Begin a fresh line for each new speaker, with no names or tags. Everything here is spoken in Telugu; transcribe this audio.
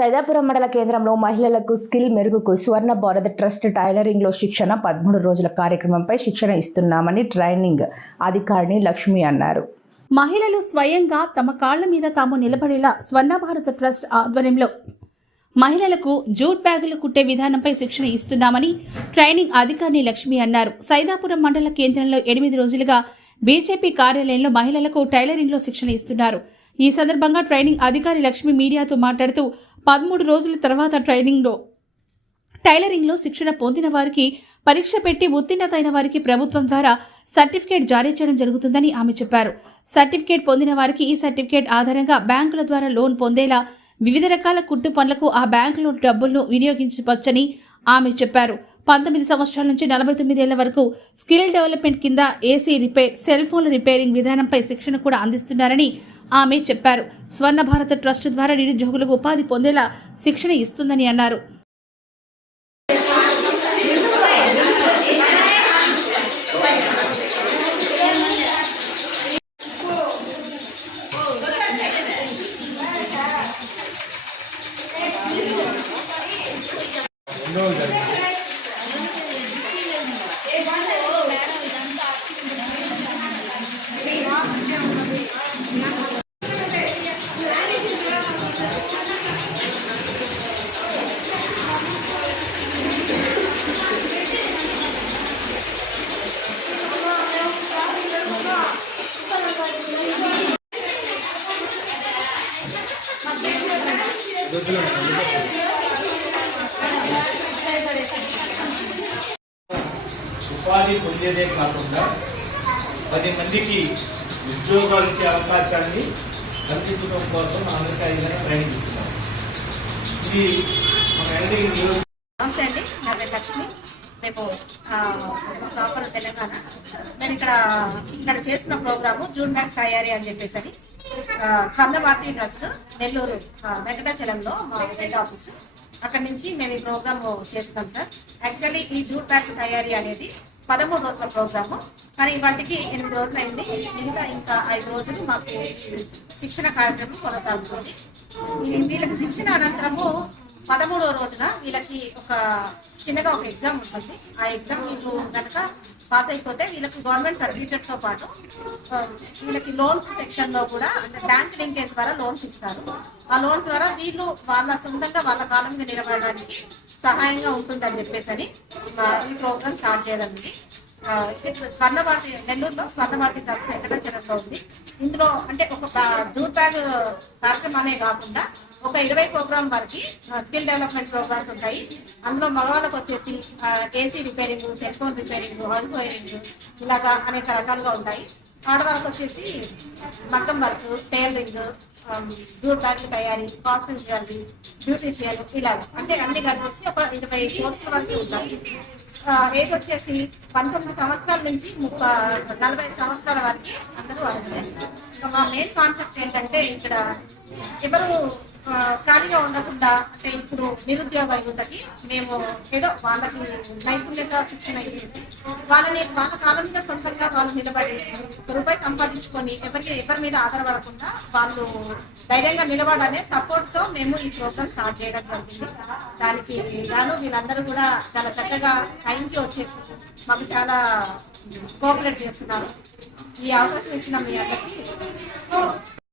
సైదాపురం మండల కేంద్రంలో మహిళలకు స్కిల్ మెరుగుకు స్వర్ణ భారత్ ట్రస్ట్ టైలరింగ్లో శిక్షణ పదమూడు రోజుల కార్యక్రమంపై శిక్షణ ఇస్తున్నామని ట్రైనింగ్ అధికారిని లక్ష్మి అన్నారు.
మహిళలు స్వయంగా తమ కాళ్ళ మీద తాము నిలబడేలా స్వర్ణ భారత ట్రస్ట్ ఆధ్వర్యంలో మహిళలకు జూట్ బ్యాగులు కుట్టే విధానంపై శిక్షణ ఇస్తున్నామని ట్రైనింగ్ అధికారిని లక్ష్మి అన్నారు. సైదాపురం మండల కేంద్రంలో ఎనిమిది రోజులుగా బీజేపీ కార్యాలయంలో మహిళలకు టైలరింగ్లో శిక్షణ ఇస్తున్నారు. ఈ సందర్భంగా ట్రైనింగ్ అధికారి లక్ష్మి మీడియాతో మాట్లాడుతూ పదమూడు రోజుల తర్వాత ట్రైనింగ్లో టైలరింగ్లో శిక్షణ పొందిన వారికి పరీక్ష పెట్టి ఉత్తీర్ణత అయిన వారికి ప్రభుత్వం ద్వారా సర్టిఫికేట్ జారీ చేయడం జరుగుతుందని ఆమె చెప్పారు. సర్టిఫికేట్ పొందిన వారికి ఈ సర్టిఫికేట్ ఆధారంగా బ్యాంకుల ద్వారా లోన్ పొందేలా వివిధ రకాల కుట్టు పనులకు ఆ బ్యాంకులో డబ్బులను వినియోగించవచ్చని ఆమె చెప్పారు. పంతొమ్మిది సంవత్సరాల నుంచి నలభై తొమ్మిదేళ్ళ వరకు స్కిల్ డెవలప్మెంట్ కింద AC repair cell phone repairing విధానంపై శిక్షణ కూడా అందిస్తున్నారని ఆమె చెప్పారు. స్వర్ణ భారత ట్రస్ట్ ద్వారా నిరుద్యోగులకు ఉపాధి పొందేలా శిక్షణ ఇస్తుందని అన్నారు.
ఉపాధి పొందేదే కాకుండా పది మందికి ఉద్యోగాలు ఇచ్చే అవకాశాన్ని కల్పించడం కోసం ఆంధ్రకా ఏదైనా ఇది మన ఎన్డీ నియోజక
నమస్తే అండి. నా పేరు లక్ష్మి. మేము ప్రాపర్ తెలంగాణ. మేము ఇక్కడ ఇక్కడ చేసిన ప్రోగ్రాము జూన్ బ్యాంక్ తయారీ అని చెప్పేసి అని ట్రస్ట్ నెల్లూరు వెంకటాచలంలో మా హెడ్ ఆఫీస్. అక్కడ నుంచి మేము ఈ ప్రోగ్రామ్ చేస్తున్నాం సార్. యాక్చువల్లీ ఈ జూట్ ప్యాక్ తయారీ అనేది పదమూడు రోజుల ప్రోగ్రాము. కానీ వాటికి ఎనిమిది రోజులు అయింది మిగతా ఇంకా ఐదు రోజులు మాకు శిక్షణ కార్యక్రమం కొనసాగుతుంది. వీళ్ళకి శిక్షణ అనంతరము పదమూడవ రోజున వీళ్ళకి ఒక చిన్నగా ఒక ఎగ్జామ్ ఉంటుంది. ఆ ఎగ్జామ్ మీకు కనుక పాస్ అయిపోతే వీళ్ళకి గవర్నమెంట్ సర్టిఫికెట్తో పాటు వీళ్ళకి లోన్స్ సెక్షన్లో కూడా అంటే బ్యాంక్ లింకేజ్ ద్వారా లోన్స్ ఇస్తారు. ఆ లోన్స్ ద్వారా వీళ్ళు వాళ్ళ సొంతంగా వాళ్ళ కాలం మీద నిలబడడానికి సహాయంగా ఉంటుందని చెప్పేసి అని ఈ ప్రోగ్రామ్ స్టార్ట్ చేయడం స్వర్ణభారతి నెల్లూరులో స్వర్ణభారతి ట్రస్ట్ వెంకటాచలంలో ఉంది. ఇందులో అంటే ఒక జూట్ బ్యాగ్ కార్యక్రమాలే కాకుండా ఒక ఇరవై ప్రోగ్రామ్ వరకు స్కిల్ డెవలప్మెంట్ ప్రోగ్రామ్స్ ఉంటాయి. అందులో మగవాళ్ళకి వచ్చేసి AC repairing cell phone repairing house wiring ఇలాగా అనేక రకాలుగా ఉంటాయి. ఆడవాళ్ళకి వచ్చేసి మగ్గం వర్క్ టైలరింగ్ జూట్ బ్యాగ్ల తయారీ కాస్ట్యూమ్ జ్యువెలరీ బ్యూటీషియన్ ఇలాగ. అంటే అన్ని కలిసి ఒక ఇరవై కోర్సుల వరకు ఉంటాయి. ఏజ్ వచ్చేసి పంతొమ్మిది సంవత్సరాల నుంచి ముప్పై నలభై సంవత్సరాల వరకు అందరూ అర్హులే మా మెయిన్ కాన్సెప్ట్ ఏంటంటే ఇక్కడ ఎవరు ఖాళీగా ఉండకుండా అంటే ఇప్పుడు నిరుద్యోగ యువతకి మేము ఏదో వాళ్ళకి నైపుణ్యత శిక్షణ ఇచ్చేసి వాళ్ళని వాళ్ళ కాలం మీద సొంతంగా వాళ్ళు నిలబడి రూపాయి సంపాదించుకొని ఎవరికి ఎవరి మీద ఆధారపడకుండా వాళ్ళు ధైర్యంగా నిలబడనే సపోర్ట్తో మేము ఈ ప్రోగ్రామ్ స్టార్ట్ చేయడం జరిగింది. దానికి గాను వీళ్ళందరూ కూడా చాలా చక్కగా టైంకి వచ్చేసి మాకు చాలా కోఆపరేట్ చేస్తున్నారు. ఈ అవకాశం ఇచ్చిన మీ అందరికీ